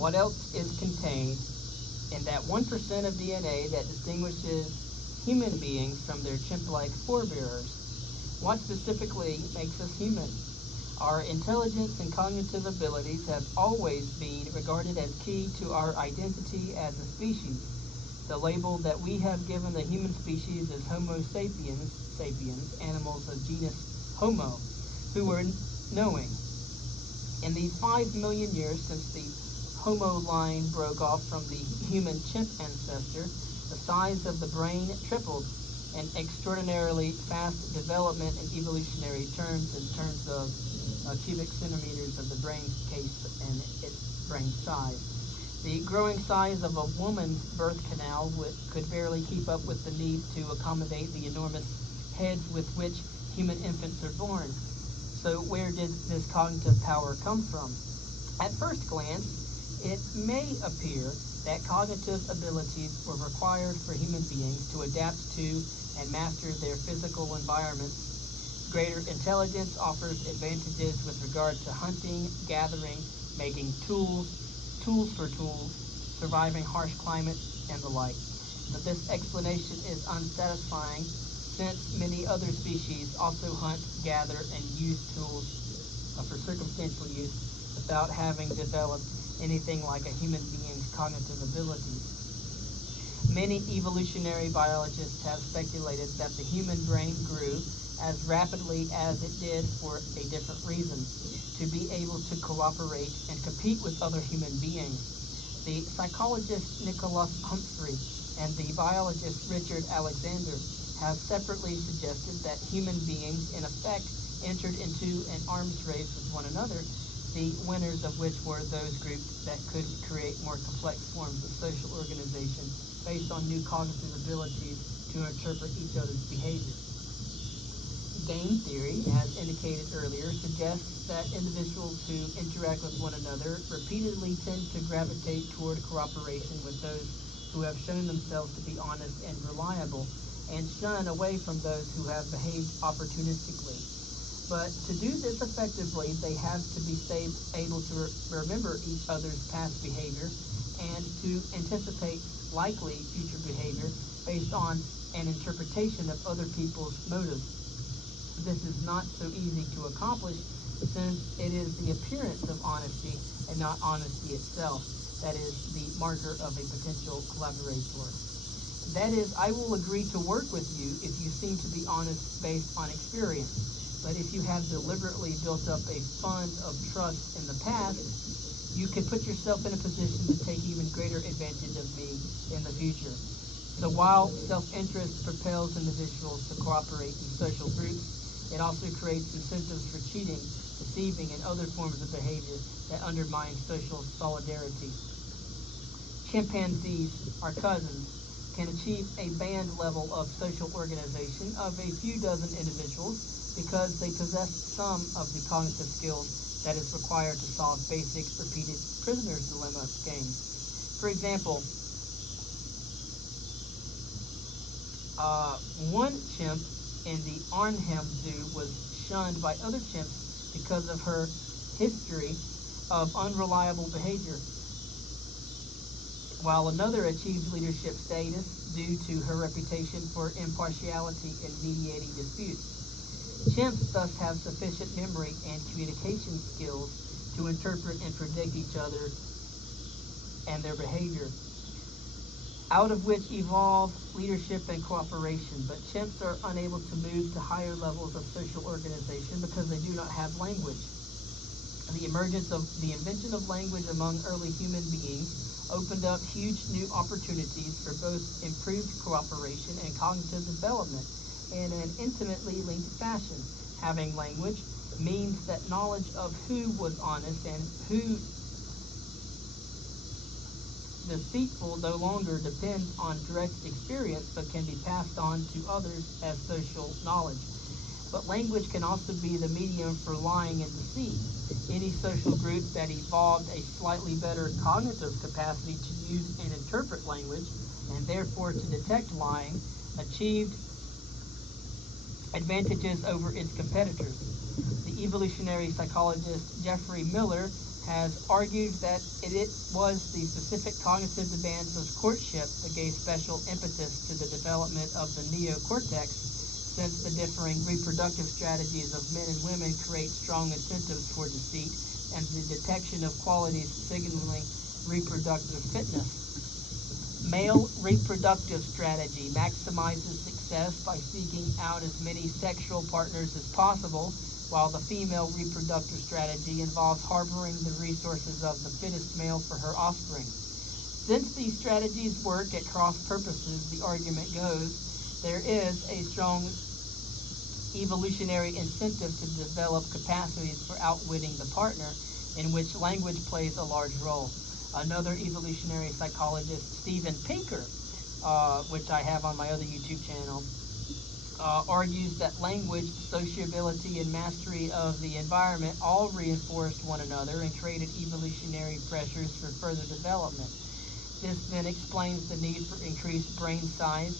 What else is contained in that 1% of DNA that distinguishes human beings from their chimp-like forebears? What specifically makes us human? Our intelligence and cognitive abilities have always been regarded as key to our identity as a species. The label that we have given the human species is Homo sapiens, animals of genus Homo, who were knowing. In the 5 million years since the Homo line broke off from the human chimp ancestor, the size of the brain tripled, an extraordinarily fast development in evolutionary terms in terms of cubic centimeters of the brain case and its brain size. The growing size of a woman's birth canal could barely keep up with the need to accommodate the enormous heads with which human infants are born. So where did this cognitive power come from? At first glance, it may appear that cognitive abilities were required for human beings to adapt to and master their physical environments. Greater intelligence offers advantages with regard to hunting, gathering, making tools for tools, surviving harsh climates, and the like. But this explanation is unsatisfying, since many other species also hunt, gather, and use tools for circumstantial use without having developed anything like a human being's cognitive abilities. Many evolutionary biologists have speculated that the human brain grew as rapidly as it did for a different reason: to be able to cooperate and compete with other human beings. The psychologist Nicholas Humphrey and the biologist Richard Alexander have separately suggested that human beings, in effect, entered into an arms race with one another, the winners of which were those groups that could create more complex forms of social organization based on new cognitive abilities to interpret each other's behavior. Game theory, as indicated earlier, suggests that individuals who interact with one another repeatedly tend to gravitate toward cooperation with those who have shown themselves to be honest and reliable, and shun away from those who have behaved opportunistically. But to do this effectively, they have to be able to remember each other's past behavior and to anticipate likely future behavior based on an interpretation of other people's motives. This is not so easy to accomplish, since it is the appearance of honesty and not honesty itself that is the marker of a potential collaborator. That is, I will agree to work with you if you seem to be honest based on experience. But if you have deliberately built up a fund of trust in the past, you can put yourself in a position to take even greater advantage of me in the future. So while self-interest propels individuals to cooperate in social groups, it also creates incentives for cheating, deceiving, and other forms of behavior that undermine social solidarity. Chimpanzees, our cousins, can achieve a band level of social organization of a few dozen individuals because they possess some of the cognitive skills that is required to solve basic repeated prisoner's dilemma games. For example, one chimp in the Arnhem Zoo was shunned by other chimps because of her history of unreliable behavior, while another achieved leadership status due to her reputation for impartiality in mediating disputes. Chimps thus have sufficient memory and communication skills to interpret and predict each other and their behavior, out of which evolve leadership and cooperation. But chimps are unable to move to higher levels of social organization because they do not have language. The invention of language among early human beings opened up huge new opportunities for both improved cooperation and cognitive development in an intimately linked fashion. Having language means that knowledge of who was honest and who deceitful no longer depends on direct experience, but can be passed on to others as social knowledge. But language can also be the medium for lying and deceit. Any social group that evolved a slightly better cognitive capacity to use and interpret language, and therefore to detect lying, achieved advantages over its competitors. The evolutionary psychologist Geoffrey Miller has argued that it was the specific cognitive demands of courtship that gave special impetus to the development of the neocortex, since the differing reproductive strategies of men and women create strong incentives for deceit and the detection of qualities signaling reproductive fitness. Male reproductive strategy maximizes success by seeking out as many sexual partners as possible, while the female reproductive strategy involves harboring the resources of the fittest male for her offspring. Since these strategies work at cross purposes, the argument goes, there is a strong evolutionary incentive to develop capacities for outwitting the partner, in which language plays a large role. Another evolutionary psychologist, Steven Pinker, which I have on my other YouTube channel, argues that language, sociability, and mastery of the environment all reinforced one another and created evolutionary pressures for further development. This then explains the need for increased brain size,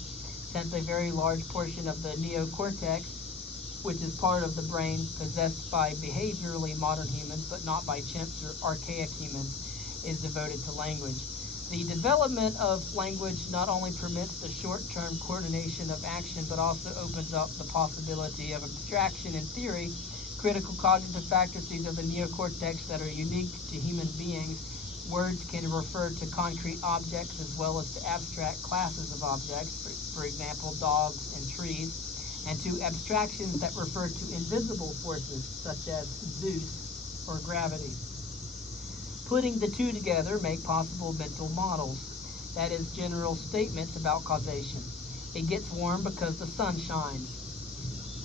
since a very large portion of the neocortex, which is part of the brain possessed by behaviorally modern humans but not by chimps or archaic humans, is devoted to language. The development of language not only permits the short-term coordination of action, but also opens up the possibility of abstraction in theory. Critical cognitive faculties of the neocortex that are unique to human beings. Words can refer to concrete objects as well as to abstract classes of objects, for example, dogs and trees, and to abstractions that refer to invisible forces such as Zeus or gravity. Putting the two together make possible mental models, that is, general statements about causation. It gets warm because the sun shines.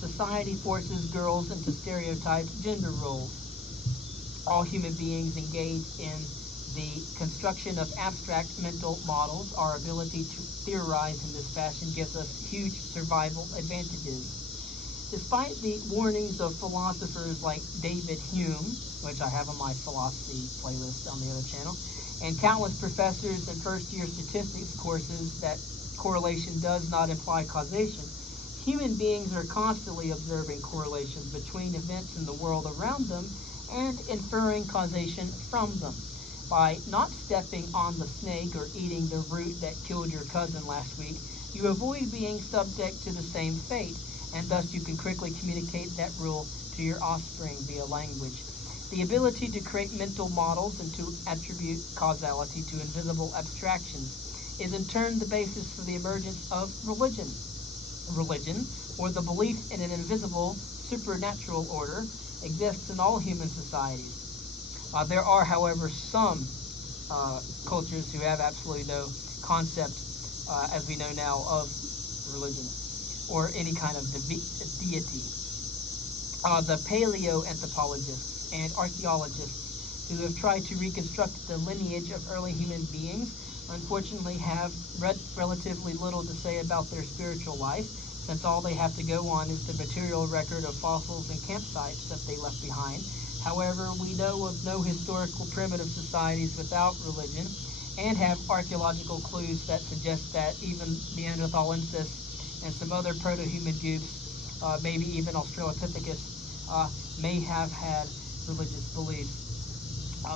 Society forces girls into stereotyped gender roles. All human beings engage in the construction of abstract mental models. Our ability to theorize in this fashion gives us huge survival advantages. Despite the warnings of philosophers like David Hume, which I have on my philosophy playlist on the other channel, and countless professors in first-year statistics courses that correlation does not imply causation, human beings are constantly observing correlations between events in the world around them and inferring causation from them. By not stepping on the snake or eating the root that killed your cousin last week, you avoid being subject to the same fate, and thus you can quickly communicate that rule to your offspring via language. The ability to create mental models and to attribute causality to invisible abstractions is in turn the basis for the emergence of religion. Religion, or the belief in an invisible supernatural order, exists in all human societies. There are, however, some cultures who have absolutely no concept, as we know now, of religion or any kind of deity. The paleoanthropologists and archaeologists who have tried to reconstruct the lineage of early human beings unfortunately have relatively little to say about their spiritual life, since all they have to go on is the material record of fossils and campsites that they left behind. However, we know of no historical primitive societies without religion, and have archaeological clues that suggest that even Neanderthalensis and some other proto-human groups, maybe even Australopithecus, may have had religious beliefs.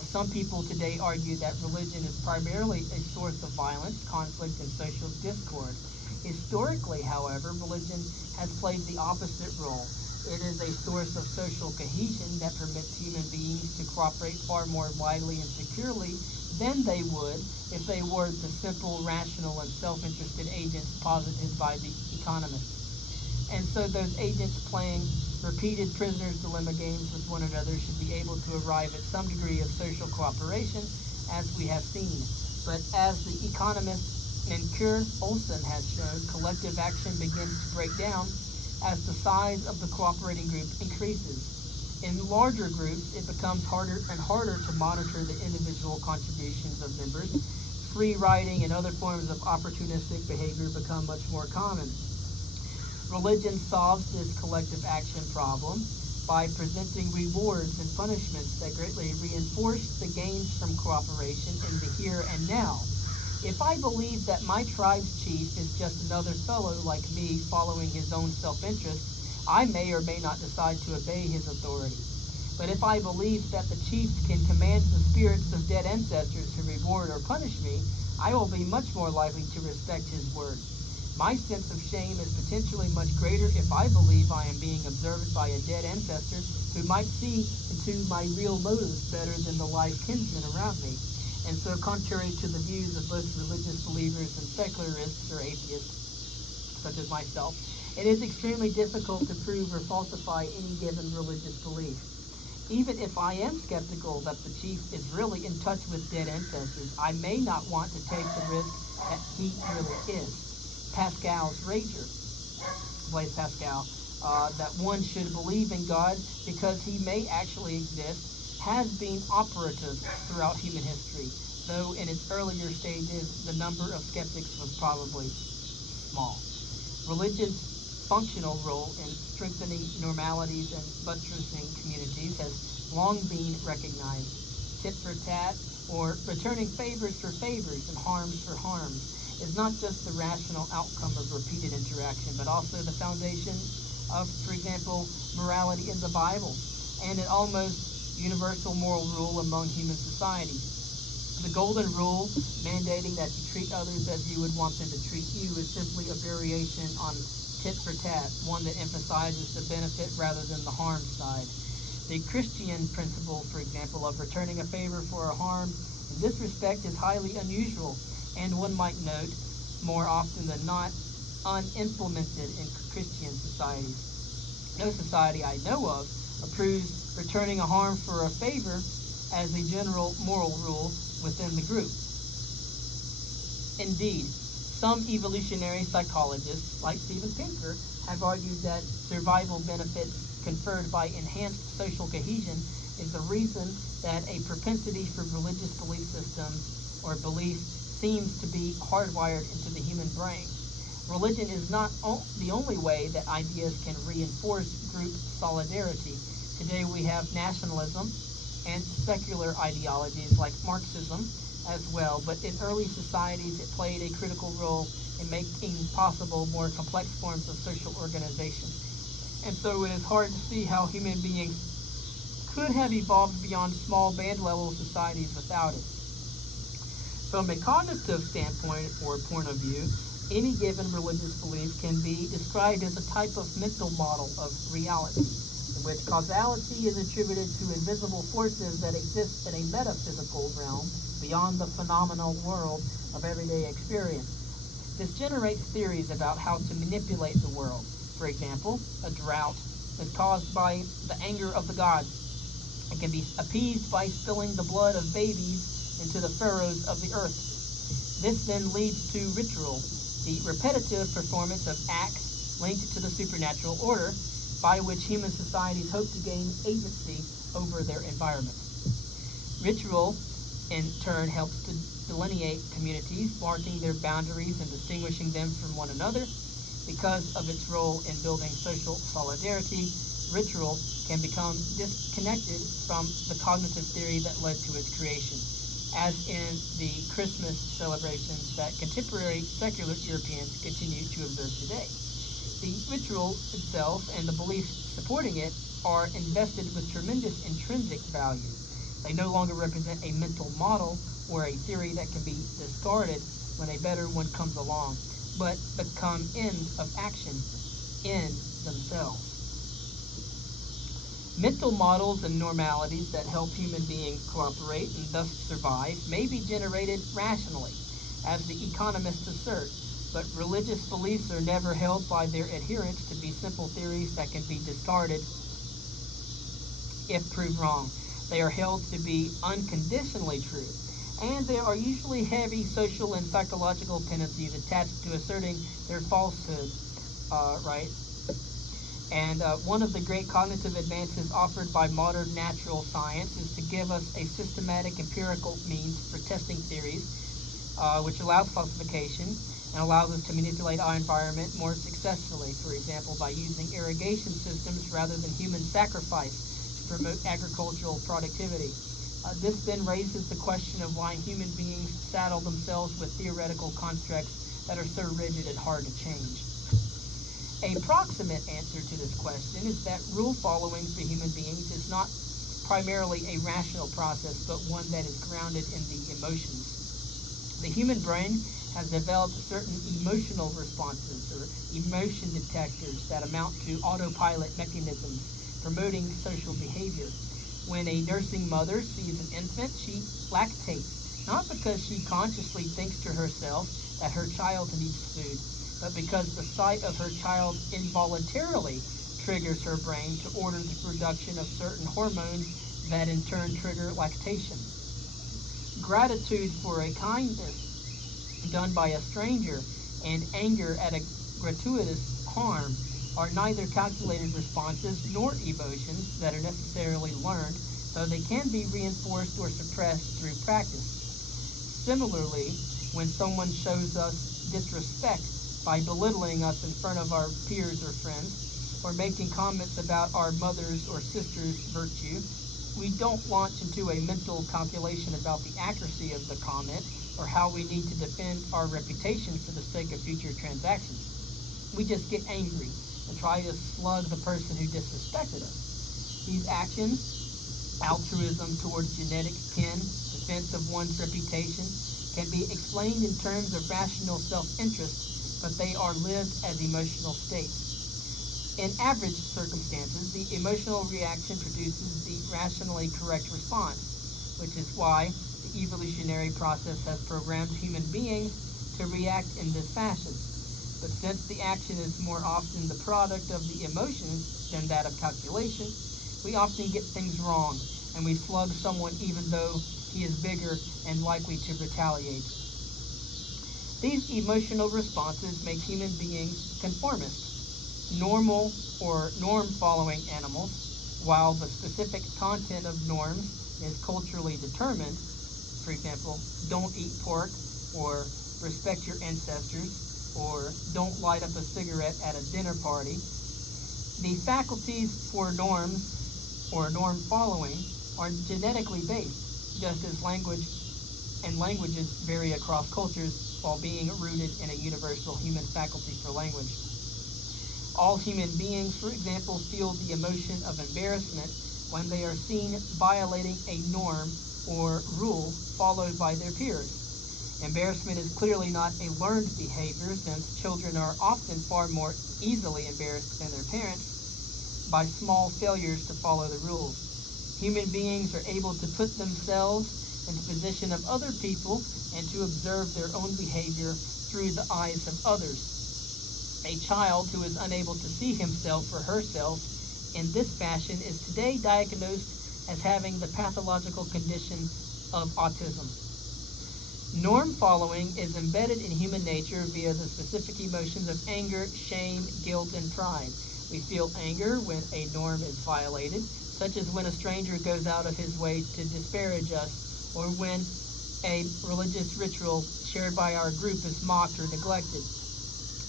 Some people today argue that religion is primarily a source of violence, conflict, and social discord. Historically, however, religion has played the opposite role. It is a source of social cohesion that permits human beings to cooperate far more widely and securely than they would if they were the simple, rational, and self-interested agents posited by the economists. And so those agents playing repeated prisoner's dilemma games with one another should be able to arrive at some degree of social cooperation, as we have seen. But as the economist Menker Olson has shown, collective action begins to break down as the size of the cooperating group increases. In larger groups, it becomes harder and harder to monitor the individual contributions of members. Free riding and other forms of opportunistic behavior become much more common. Religion solves this collective action problem by presenting rewards and punishments that greatly reinforce the gains from cooperation in the here and now. If I believe that my tribe's chief is just another fellow like me following his own self-interest, I may or may not decide to obey his authority. But if I believe that the chief can command the spirits of dead ancestors to reward or punish me, I will be much more likely to respect his word. My sense of shame is potentially much greater if I believe I am being observed by a dead ancestor who might see into my real motives better than the live kinsmen around me. And so, contrary to the views of both religious believers and secularists or atheists, such as myself, it is extremely difficult to prove or falsify any given religious belief. Even if I am skeptical that the chief is really in touch with dead ancestors, I may not want to take the risk that he really is. Pascal's rager, Blaise Pascal, that one should believe in God because he may actually exist, has been operative throughout human history, though in its earlier stages the number of skeptics was probably small. Religion's functional role in strengthening normalities and buttressing communities has long been recognized. Tit for tat, or returning favors for favors and harms for harms, is not just the rational outcome of repeated interaction, but also the foundation of, for example, morality in the Bible, and an almost universal moral rule among human societies. The golden rule, mandating that you treat others as you would want them to treat you, is simply a variation on tit for tat, one that emphasizes the benefit rather than the harm side. The Christian principle, for example, of returning a favor for a harm in this respect is highly unusual, and one might note, more often than not, unimplemented in Christian societies. No society I know of approves returning a harm for a favor as a general moral rule within the group. Indeed, some evolutionary psychologists, like Steven Pinker, have argued that survival benefits conferred by enhanced social cohesion is the reason that a propensity for religious belief systems or belief seems to be hardwired into the human brain. Religion is not the only way that ideas can reinforce group solidarity. Today we have nationalism and secular ideologies like Marxism as well, but in early societies it played a critical role in making possible more complex forms of social organization. And so it is hard to see how human beings could have evolved beyond small band-level societies without it. From a cognitive standpoint or point of view, any given religious belief can be described as a type of mental model of reality, in which causality is attributed to invisible forces that exist in a metaphysical realm beyond the phenomenal world of everyday experience. This generates theories about how to manipulate the world. For example, a drought is caused by the anger of the gods. It can be appeased by spilling the blood of babies into the furrows of the earth. This then leads to ritual, the repetitive performance of acts linked to the supernatural order, by which human societies hope to gain agency over their environment. Ritual, in turn, helps to delineate communities, marking their boundaries and distinguishing them from one another. Because of its role in building social solidarity, ritual can become disconnected from the cognitive theory that led to its creation, as in the Christmas celebrations that contemporary secular Europeans continue to observe today. The ritual itself and the beliefs supporting it are invested with tremendous intrinsic value. They no longer represent a mental model or a theory that can be discarded when a better one comes along, but become ends of action in themselves. Mental models and normalities that help human beings cooperate and thus survive may be generated rationally, as the economists assert, but religious beliefs are never held by their adherents to be simple theories that can be discarded if proved wrong. They are held to be unconditionally true, and there are usually heavy social and psychological penalties attached to asserting their falsehood, right? And one of the great cognitive advances offered by modern natural science is to give us a systematic empirical means for testing theories, which allows falsification and allows us to manipulate our environment more successfully, for example, by using irrigation systems rather than human sacrifice to promote agricultural productivity. This then raises the question of why human beings saddle themselves with theoretical constructs that are so rigid and hard to change. A proximate answer to this question is that rule following for human beings is not primarily a rational process, but one that is grounded in the emotions. The human brain has developed certain emotional responses or emotion detectors that amount to autopilot mechanisms promoting social behavior. When a nursing mother sees an infant, she lactates, not because she consciously thinks to herself that her child needs food, but because the sight of her child involuntarily triggers her brain to order the production of certain hormones that in turn trigger lactation. Gratitude for a kindness done by a stranger and anger at a gratuitous harm are neither calculated responses nor emotions that are necessarily learned, though they can be reinforced or suppressed through practice. Similarly, when someone shows us disrespect by belittling us in front of our peers or friends, or making comments about our mother's or sister's virtue, we don't launch into a mental calculation about the accuracy of the comment or how we need to defend our reputation for the sake of future transactions. We just get angry and try to slug the person who disrespected us. These actions, altruism towards genetic kin, defense of one's reputation, can be explained in terms of rational self-interest, but they are lived as emotional states. In average circumstances, the emotional reaction produces the rationally correct response, which is why the evolutionary process has programmed human beings to react in this fashion. But since the action is more often the product of the emotions than that of calculation, we often get things wrong, and we slug someone even though he is bigger and likely to retaliate. These emotional responses make human beings conformist, normal or norm-following animals, while the specific content of norms is culturally determined. For example, don't eat pork, or respect your ancestors, or don't light up a cigarette at a dinner party. The faculties for norms or norm following are genetically based, just as language and languages vary across cultures while being rooted in a universal human faculty for language. All human beings, for example, feel the emotion of embarrassment when they are seen violating a norm or rule followed by their peers. Embarrassment is clearly not a learned behavior, since children are often far more easily embarrassed than their parents by small failures to follow the rules. Human beings are able to put themselves in the position of other people and to observe their own behavior through the eyes of others. A child who is unable to see himself or herself in this fashion is today diagnosed as having the pathological condition of autism. Norm following is embedded in human nature via the specific emotions of anger, shame, guilt, and pride. We feel anger when a norm is violated, such as when a stranger goes out of his way to disparage us, or when a religious ritual shared by our group is mocked or neglected.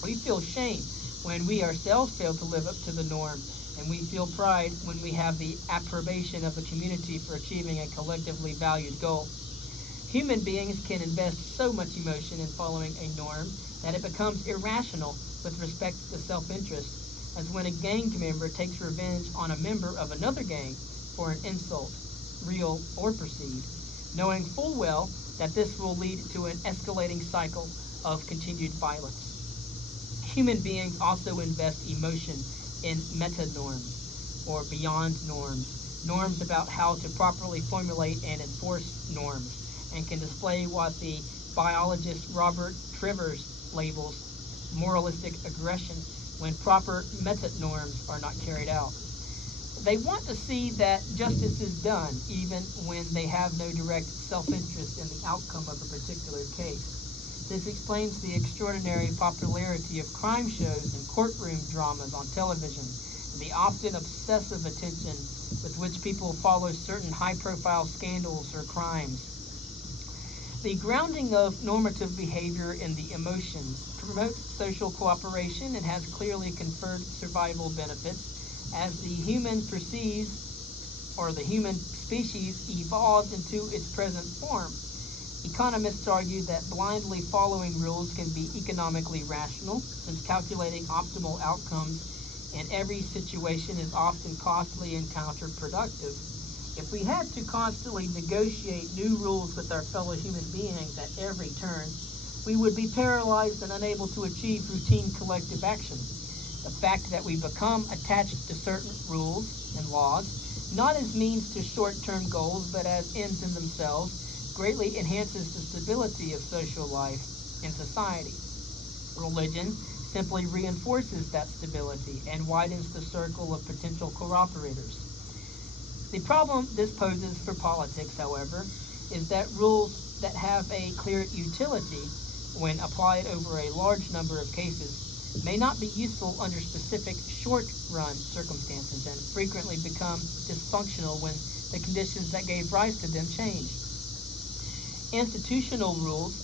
We feel shame when we ourselves fail to live up to the norm, and we feel pride when we have the approbation of the community for achieving a collectively valued goal. Human beings can invest so much emotion in following a norm that it becomes irrational with respect to self-interest, as when a gang member takes revenge on a member of another gang for an insult, real or perceived, knowing full well that this will lead to an escalating cycle of continued violence. Human beings also invest emotion in meta-norms, or beyond norms, norms about how to properly formulate and enforce norms, and can display what the biologist Robert Trivers labels moralistic aggression when proper meta-norms are not carried out. They want to see that justice is done, even when they have no direct self-interest in the outcome of a particular case. This explains the extraordinary popularity of crime shows and courtroom dramas on television, and the often obsessive attention with which people follow certain high-profile scandals or crimes. The grounding of normative behavior in the emotions promotes social cooperation and has clearly conferred survival benefits as the human species evolved into its present form. Economists argue that blindly following rules can be economically rational, since calculating optimal outcomes in every situation is often costly and counterproductive. If we had to constantly negotiate new rules with our fellow human beings at every turn, we would be paralyzed and unable to achieve routine collective action. The fact that we become attached to certain rules and laws, not as means to short-term goals but as ends in themselves, greatly enhances the stability of social life in society. Religion simply reinforces that stability and widens the circle of potential cooperators. The problem this poses for politics, however, is that rules that have a clear utility when applied over a large number of cases may not be useful under specific short-run circumstances and frequently become dysfunctional when the conditions that gave rise to them change. Institutional rules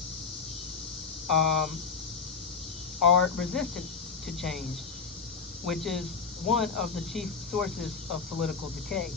are resistant to change, which is one of the chief sources of political decay.